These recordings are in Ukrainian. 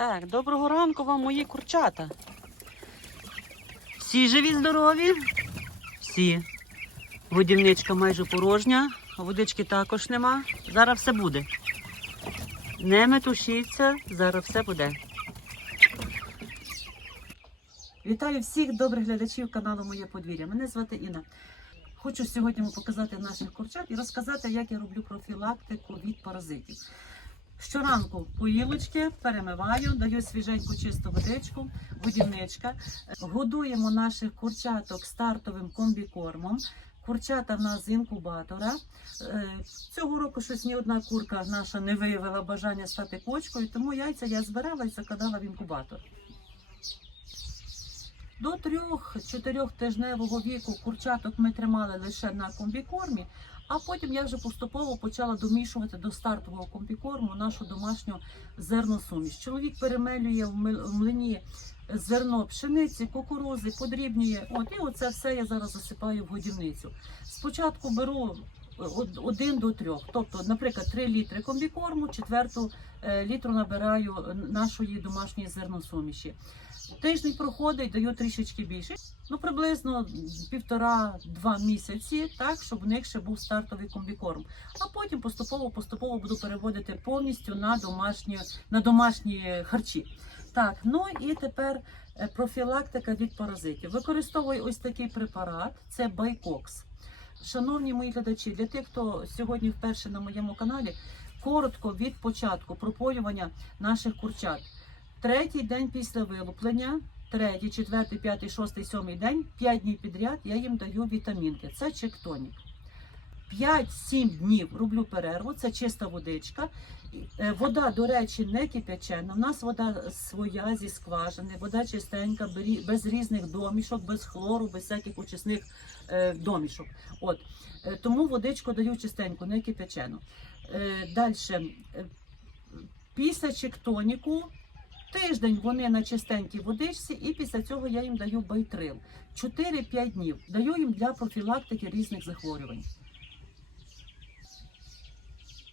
Так, доброго ранку вам, мої курчата. Всі живі, здорові? Всі. Годівничка майже порожня, водички також нема. Зараз все буде. Не метушіться, зараз все буде. Вітаю всіх добрих глядачів каналу Моє подвір'я. Мене звати Інна. Хочу сьогодні вам показати наших курчат і розказати, як я роблю профілактику від паразитів. Щоранку поїлочки перемиваю, даю свіженьку чисту водичку, годівничка. Годуємо наших курчаток стартовим комбікормом. Курчата в нас з інкубатора. Е, Цього року щось ні одна курка наша не виявила бажання стати кочкою, тому яйця я збирала і закладала в інкубатор. До трьох-чотирьох тижневого віку курчаток ми тримали лише на комбікормі, а потім я вже поступово почала домішувати до стартового комбікорму нашу домашню зерносуміш. Чоловік перемелює в млині зерно пшениці, кукурузи, подрібнює. От і оце все я зараз засипаю в годівницю. Спочатку беру од- один до трьох, тобто, наприклад, 3 літри комбікорму, четверту е, літру набираю нашої домашньої зерносуміші. Тиждень проходить, даю трішечки більше. Ну, приблизно півтора-два місяці, так, щоб в них ще був стартовий комбікорм. А потім поступово-поступово буду переводити повністю на домашні, на домашні харчі. Так, ну і тепер е, профілактика від паразитів. Використовую ось такий препарат, це Байкокс. Шановні мої глядачі, для тих, хто сьогодні вперше на моєму каналі, коротко від початку пропоювання наших курчат. Третій день після вилуплення, третій, четвертий, п'ятий, шостий, сьомий день, п'ять днів підряд я їм даю вітамінки. Це чектонік. 5-7 днів роблю перерву, це чиста водичка. Е, Вода, до речі, не кипячена. У нас вода своя зі скважини, вода чистенька, без різних домішок, без хлору, без всяких очисних е, домішок. От. Е, Тому водичку даю чистеньку, не кипячену. Далі. Після чектоніку Тиждень вони на чистенькій водичці, і після цього я їм даю байтрил. 4-5 днів. Даю їм для профілактики різних захворювань.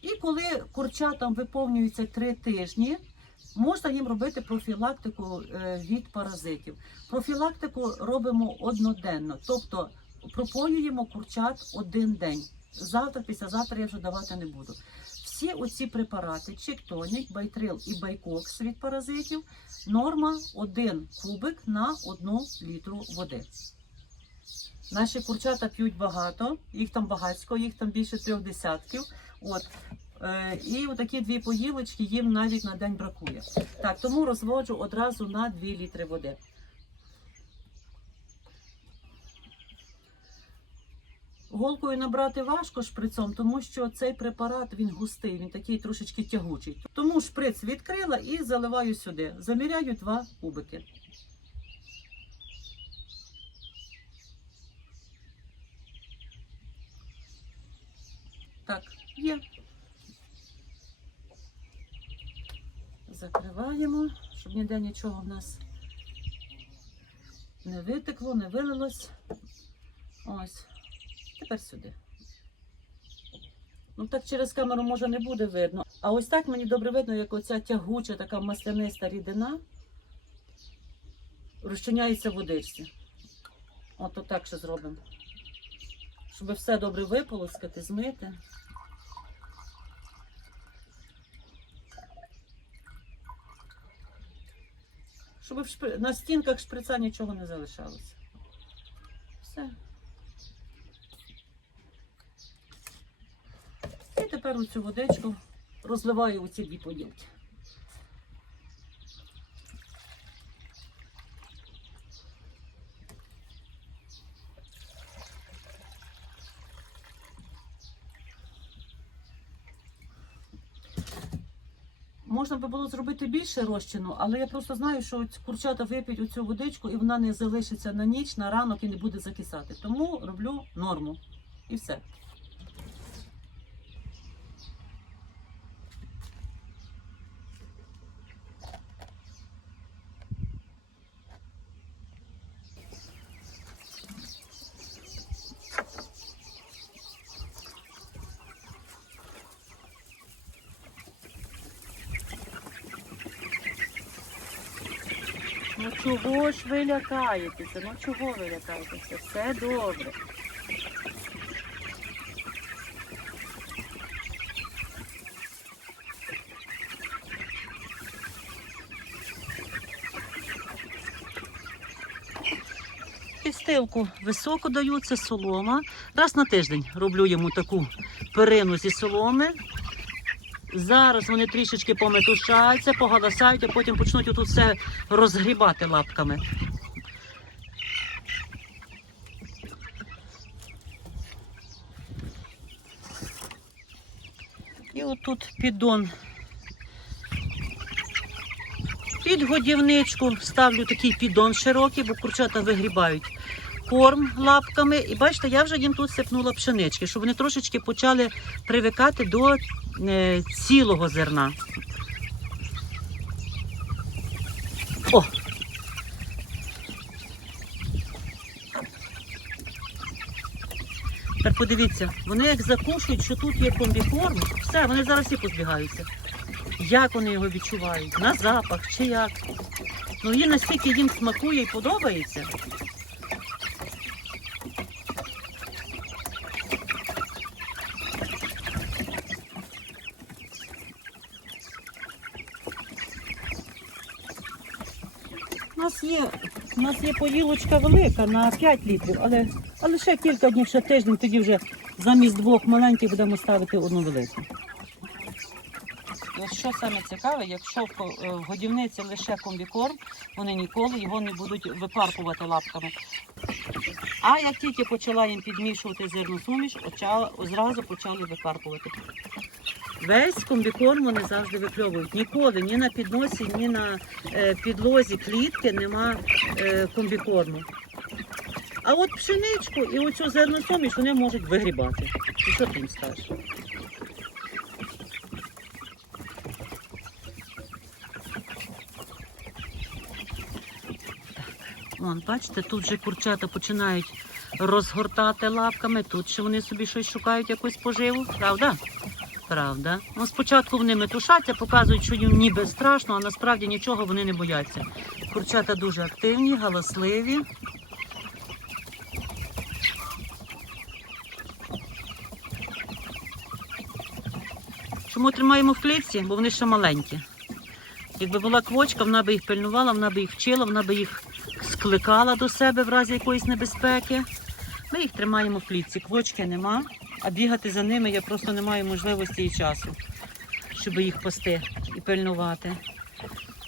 І коли курчатам виповнюється 3 тижні, можна їм робити профілактику е, від паразитів. Профілактику робимо одноденно, тобто пропоюємо курчат один день. Завтра, післязавтра я вже давати не буду. Всі оці препарати, чектонік, байтрил і байкокс від паразитів, норма 1 кубик на 1 літру води. Наші курчата п'ють багато, їх там багатько, їх там більше трьох десятків. От. Е, і отакі дві поїлочки їм навіть на день бракує. Так, тому розводжу одразу на 2 літри води. Голкою набрати важко шприцом, тому що цей препарат він густий, він такий трошечки тягучий. Тому шприц відкрила і заливаю сюди. Заміряю 2 кубики. Так, є. Закриваємо, щоб ніде нічого в нас не витекло, не вилилось. Ось. Тепер сюди. Ну так через камеру може не буде видно. А ось так мені добре видно, як оця тягуча така масляниста рідина розчиняється в водичці. От отак ще зробимо. Щоб все добре виполоскати, змити. Щоб на стінках шприца нічого не залишалося. Все. І тепер оцю водичку розливаю у ці дві поділки. Можна би було зробити більше розчину, але я просто знаю, що курчата вип'ють оцю водичку і вона не залишиться на ніч, на ранок і не буде закисати. Тому роблю норму. І все. Чого ж ви лякаєтеся? Ну чого ви лякаєтеся? Все добре. Підстилку високо даю, це солома. Раз на тиждень роблю йому таку перину зі соломи. Зараз вони трішечки пометушаються, погаласають, а потім почнуть отут все розгрібати лапками. І отут піддон. Під годівничку ставлю такий піддон широкий, бо курчата вигрібають корм лапками. І бачите, я вже їм тут сипнула пшенички, щоб вони трошечки почали привикати до е, цілого зерна. О! Тепер подивіться, вони як закушують, що тут є комбікорм, все, вони зараз всі позбігаються. Як вони його відчувають? На запах чи як? Ну він настільки їм смакує і подобається. У нас є, у нас є поїлочка велика на 5 літрів, але, але ще кілька днів, ще тиждень, тоді вже замість двох маленьких будемо ставити одну велику. Що саме цікаве, якщо е, в годівниці лише комбікорм, вони ніколи його не будуть випаркувати лапками. А як тільки почала їм підмішувати зерносуміш, одразу почали випаркувати. Весь комбікорм вони завжди випльовують. Ніколи ні на підносі, ні на е, підлозі клітки нема е, комбікорму. А от пшеничку і оцю зерносуміш вони можуть вигрібати. І що ти їм скажеш? Вон, бачите, тут вже курчата починають розгортати лапками. Тут ще вони собі щось шукають, якусь поживу, правда? Правда. Ну, спочатку вони метушаться, показують, що їм ніби страшно, а насправді нічого вони не бояться. Курчата дуже активні, галасливі. Чому тримаємо в клітці? Бо вони ще маленькі. Якби була квочка, вона би їх пильнувала, вона би їх вчила, вона би їх скликала до себе в разі якоїсь небезпеки. Ми їх тримаємо в клітці. Квочки нема, а бігати за ними я просто не маю можливості і часу, щоб їх пасти і пильнувати.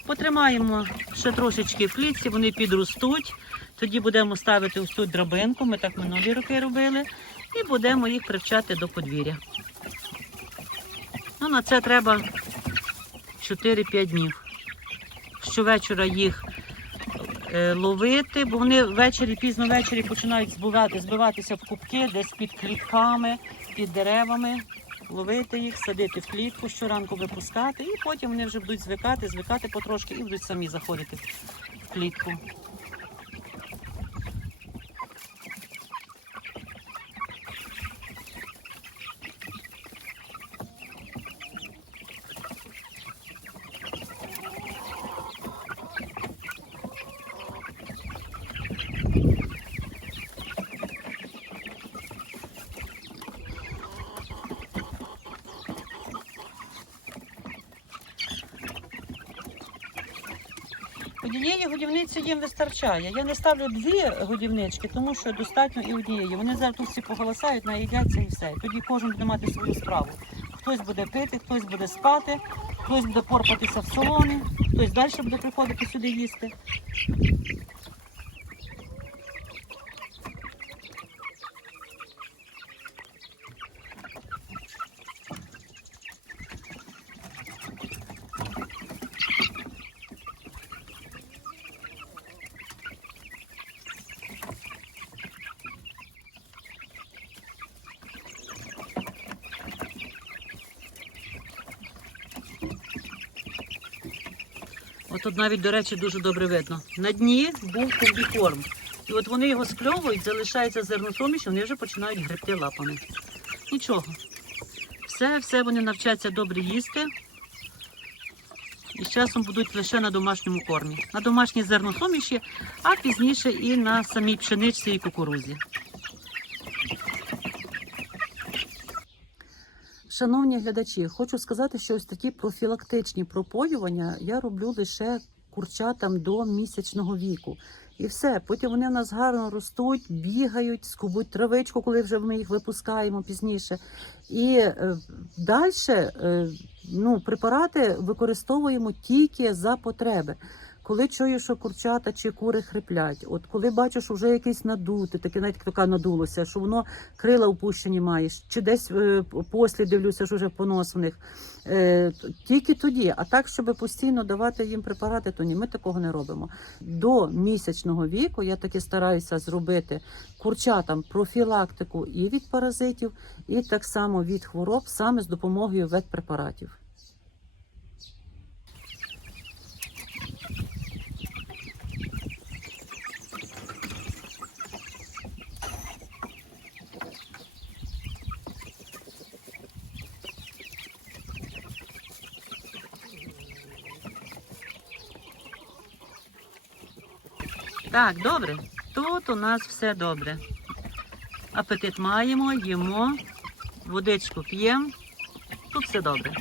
Потримаємо ще трошечки в клітці, вони підростуть. Тоді будемо ставити ось тут драбинку, ми так минулі роки робили, і будемо їх привчати до подвір'я. Ну, на це треба 4-5 днів. Щовечора їх ловити, бо вони ввечері, пізно ввечері починають збивати, збиватися в кубки, десь під клітками, під деревами, ловити їх, садити в клітку, щоранку випускати, і потім вони вже будуть звикати, звикати потрошки і будуть самі заходити в клітку. Однієї годівниці їм вистачає. Я не ставлю дві годівнички, тому що достатньо і однієї. Вони зараз тут всі поголосають, наїдяться і все. Тоді кожен буде мати свою справу. Хтось буде пити, хтось буде спати, хтось буде порпатися в соломі, хтось далі буде приходити сюди їсти. Тут навіть, до речі, дуже добре видно. На дні був комбікорм. І от вони його скльовують, залишається зерносуміш, вони вже починають гребти лапами. Нічого. Все, все вони навчаться добре їсти. І з часом будуть лише на домашньому кормі, на домашній зерносуміші, а пізніше і на самій пшеничці і кукурузі. Шановні глядачі, хочу сказати, що ось такі профілактичні пропоювання я роблю лише курчатам до місячного віку. І все. Потім вони в нас гарно ростуть, бігають, скубуть травичку, коли вже ми їх випускаємо пізніше. І е, далі е, ну, препарати використовуємо тільки за потреби. Коли чую, що курчата чи кури хриплять, от коли бачу, що вже якийсь надути, таке навіть така надулося, що воно крила опущені має, чи десь е, послід дивлюся, що вже понос в них. Е, тільки тоді. А так, щоб постійно давати їм препарати, то ні, ми такого не робимо. До місячного віку я таки стараюся зробити курчатам профілактику і від паразитів, і так само від хвороб саме з допомогою ветпрепаратів. Так, добре. Тут у нас все добре. Апетит маємо, їмо, водичку п'ємо. Тут все добре.